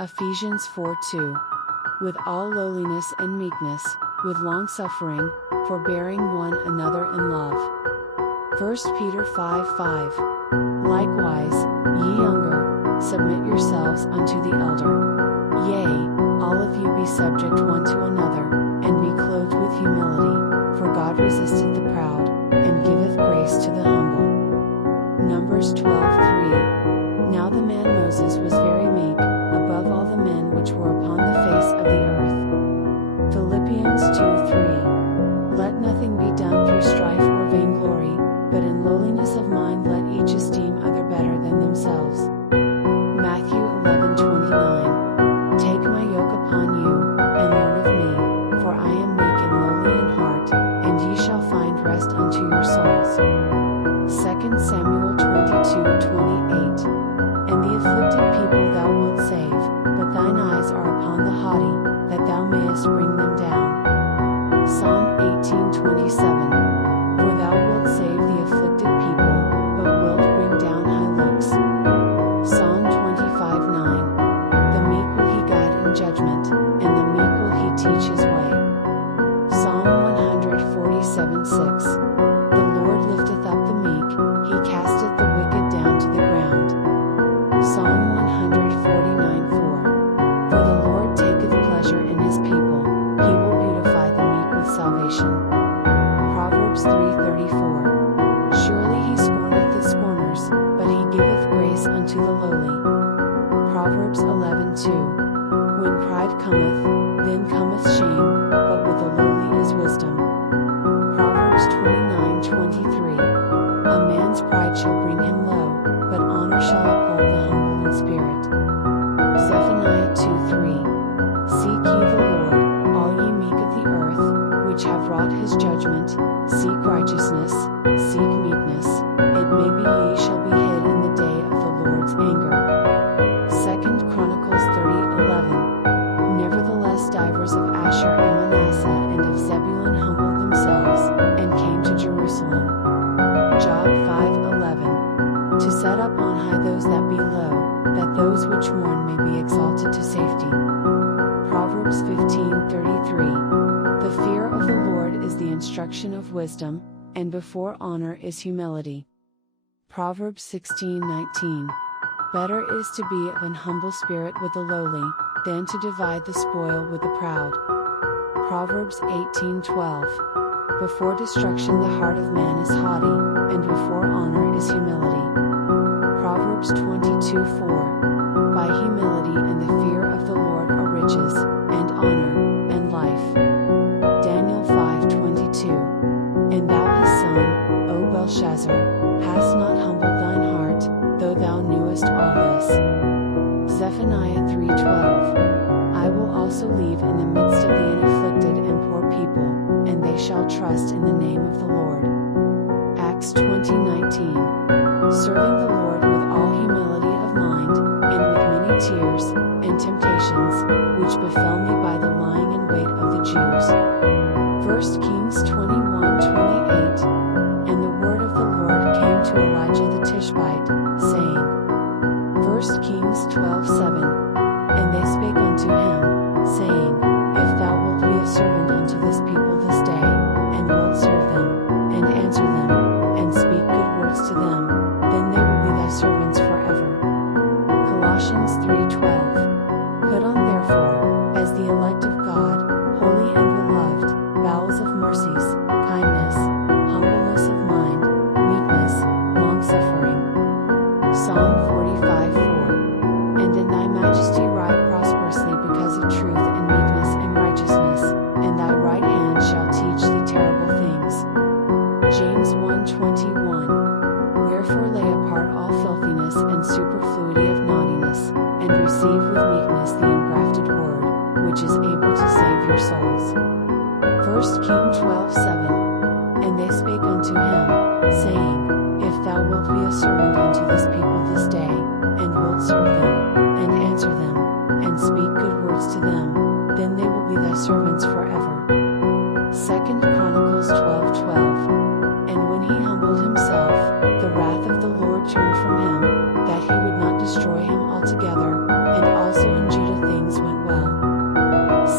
Ephesians 4:2. With all lowliness and meekness, with longsuffering, forbearing one another in love. 1 Peter 5:5. Likewise, ye younger, submit yourselves unto the elder. Yea, all of you be subject one to another, and be clothed with humility, for God resisteth the proud, and giveth grace to the humble. Numbers 12:3. Now the man Moses was very meek, above all the men which were upon the face of the earth. Philippians 2:3. Let nothing be done through strife or vainglory, but in lowliness of mind let each esteem other better than themselves. Matthew 11:29. Take my yoke upon you, and learn of me, for I am meek and lowly in heart, and ye shall find rest unto your souls. 2 Samuel 22:28. And the afflicted people thou wilt save, but thine eyes are upon the haughty, that thou mayest bring them down. Psalm 18:27. For thou wilt save the afflicted people, but wilt bring down high looks. Psalm 25:9. The meek will he guide in judgment, and the meek will he teach his way. Psalm 147:6. The Lord lifteth up the meek, he casteth the wicked down to the ground. Psalm 149:4. For the Lord taketh pleasure in his people, he will beautify the meek with salvation. Proverbs 3:34. Surely he scorneth the scorners, but he giveth grace unto the lowly. Proverbs 11:2. When pride cometh, then cometh shame, but with the lowly is wisdom. Proverbs 29:23. A man's pride shall bring him low, but honor shall uphold the humble in spirit. Zephaniah 2:3. Seek ye the Lord, all ye meek of the earth, which have wrought his judgment, seek righteousness, seek meekness, it may be ye shall be hid in the day of the Lord's anger. 2 Chronicles 30:11. Nevertheless divers of Asher and Manasseh and of Zebulun humbled themselves, and came to Jerusalem. Job 5:11. To set up on high those that be low, that those which mourn may be exalted to safety. Proverbs 15:33. The fear of the Lord is the instruction of wisdom, and before honor is humility. Proverbs 16:19. Better is to be of an humble spirit with the lowly, than to divide the spoil with the proud. Proverbs 18:12. Before destruction the heart of man is haughty, and before honor is humility. Proverbs 22:4. By humility and the fear of the Lord are riches, and honor, and life. Daniel 5:22. And thou his son, O Belshazzar, hast not humbled thine heart, though thou knewest all this. Zephaniah 3:12. I will also leave in the midst of thee an afflicted and poor people, and they shall trust in the name of the Lord. Acts 20:19. Serving the Lord with all humility of mind, and with many tears, and temptations, which befell me by the lying in wait of the Jews. 1 Kings 21:28. And the word of the Lord came to Elijah the Tishbite, saying. 1 Kings 12:7. And they spake unto him, saying, If thou wilt be a servant unto this people this day, and wilt serve them, and answer them, and speak good words to them, then they will be thy servants forever. Colossians 3:12. Put on therefore, as the elect of God, holy and beloved, bowels of mercies, kindness, humbleness of mind, meekness, longsuffering. Psalm 45:4. And in thy majesty ride prosperously because of truth and meekness and righteousness, and thy right hand shall teach thee terrible things. James 1:21. Wherefore lay apart all filthiness and superfluity of naughtiness, and receive with meekness the engrafted word, which is able to save your souls. 1 Kings 12:7. And they spake unto him, saying, If thou wilt be a servant unto this people this day, and wilt serve them, and answer them, and speak good words to them, then they will be thy servants forever. 2 Chronicles 12:12. And when he humbled himself, the wrath of the Lord turned from him, that he would not destroy him altogether, and also in Judah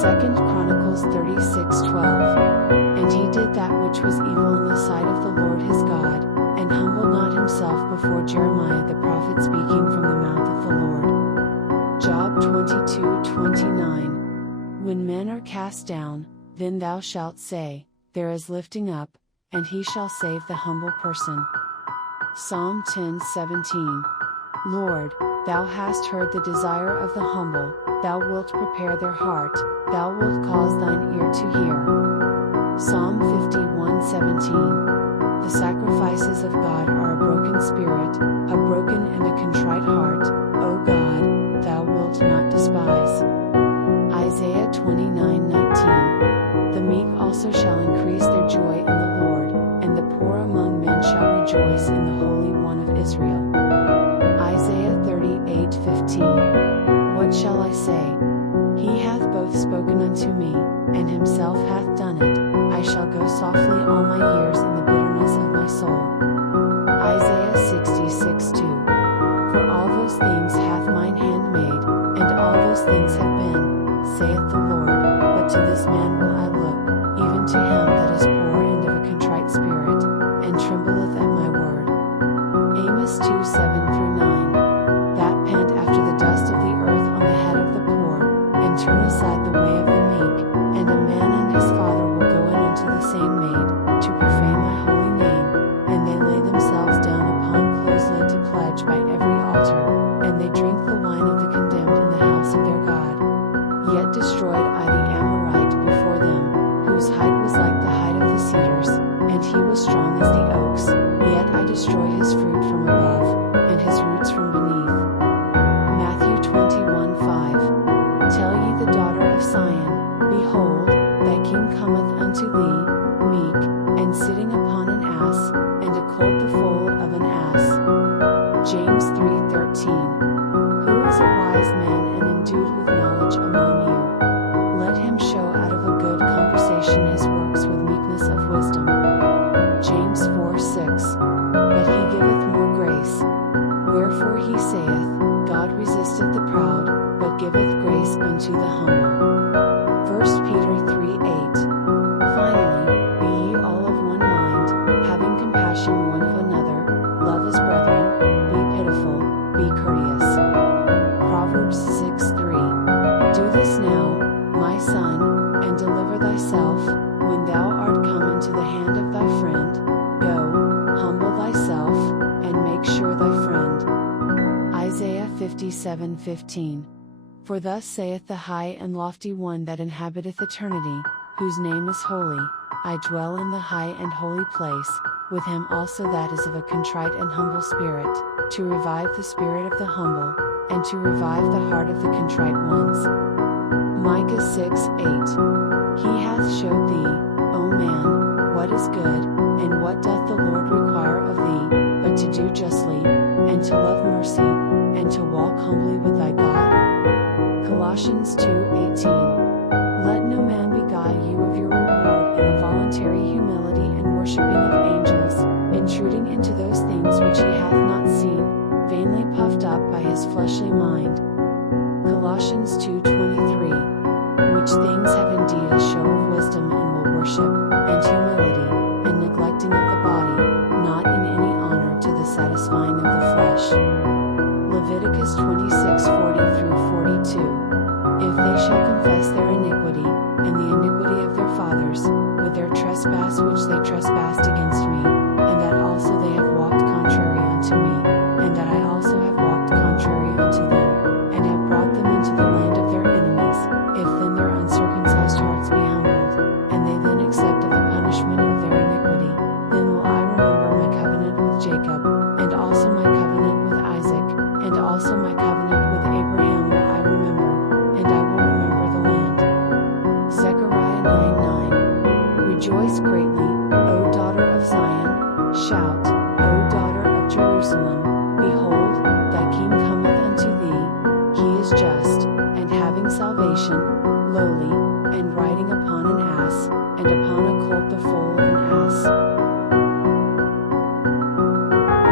2 Chronicles 36:12. And he did that which was evil in the sight of the Lord his God, and humbled not himself before Jeremiah the prophet speaking from the mouth of the Lord. Job 22:29. When men are cast down, then thou shalt say, there is lifting up, and he shall save the humble person. Psalm 10:17. Lord, thou hast heard the desire of the humble, thou wilt prepare their heart, thou wilt cause thine ear to hear. Psalm 51:17. The sacrifices of God are a broken spirit, a broken and a contrite heart, O God, thou wilt not despise. Isaiah 29:19. The meek also shall increase their joy in the Lord, and the poor among men shall rejoice in the Holy One of Israel. Isaiah 38:15. What shall I say? He hath both spoken unto me, and himself hath done it. I shall go softly all my years in the bitterness of my soul. Isaiah 66:2. For all those things hath mine hand made, and all those things have been, saith the Lord, but to this man will I look, even to him that is poor and of a contrite spirit, and trembleth at my word. Amos 2:7-9. That pant after the dust of the earth on the head of the poor, and turn aside the way of the meek, and a man and his father will go in unto the same maid, to profane my holy name, and they lay themselves down upon clothes laid to pledge by every altar, and they drink the wine of the condemned in the house of their God. Yet destroyed I the Amorite before them, whose height was like the height of the cedars, and he was strong as the oaks, yet I destroyed his fruit from above, and his roots from beneath. Matthew 21:5. Tell ye the daughter of Sion, behold, thy king cometh unto thee, meek, and sitting upon an ass, and a colt the foal of an ass. James 3:13. Who is a wise man and endued with knowledge among you? Let him show out of a good conversation his works with meekness of wisdom. James 4:6. But he giveth more grace. Wherefore he saith, God resisteth the proud, but giveth grace unto the humble. 1 Peter 3:8. Finally, be ye all of one mind, having compassion one of another, love as brethren, be pitiful, be courteous. Proverbs 6:3. Do this now, my son, and deliver thyself, when thou art come into the hand of thy friend. Go, humble thyself, and make sure thy friend. Isaiah 57:15. For thus saith the high and lofty one that inhabiteth eternity, whose name is holy, I dwell in the high and holy place, with him also that is of a contrite and humble spirit, to revive the spirit of the humble, and to revive the heart of the contrite ones. Micah 6:8. He hath showed thee, O man, what is good, and what doth the Lord require of thee, but to do justly, and to love mercy, and to walk humbly with thy God? Colossians 2:18. Let no man beguile you of your reward in a voluntary humility and worshipping of angels, intruding into those things which he hath not seen, vainly puffed up by his fleshly mind. Colossians 2:23. Which things have indeed a show of wisdom and will worship, and humility, and neglecting of the body, not in any honor to the satisfying of the flesh. Leviticus 26:40-42. If they shall confess their iniquity, and the iniquity of their fathers, with their trespass which they trespassed against me, and that also they have walked contrary unto me, and that I also have walked contrary unto them, and have brought them into the land of their enemies, if then their uncircumcised hearts be humbled, and they then accept of the punishment of their iniquity, then will I remember my covenant with Jacob, and also my covenant with Isaac, and also my covenant with Abraham will I remember, and I will remember the land. Zechariah 9:9. Rejoice greatly, O daughter of Zion, shout, O daughter of Jerusalem, behold, thy king cometh unto thee, he is just, and having salvation, lowly, and riding upon an ass, and upon a colt the foal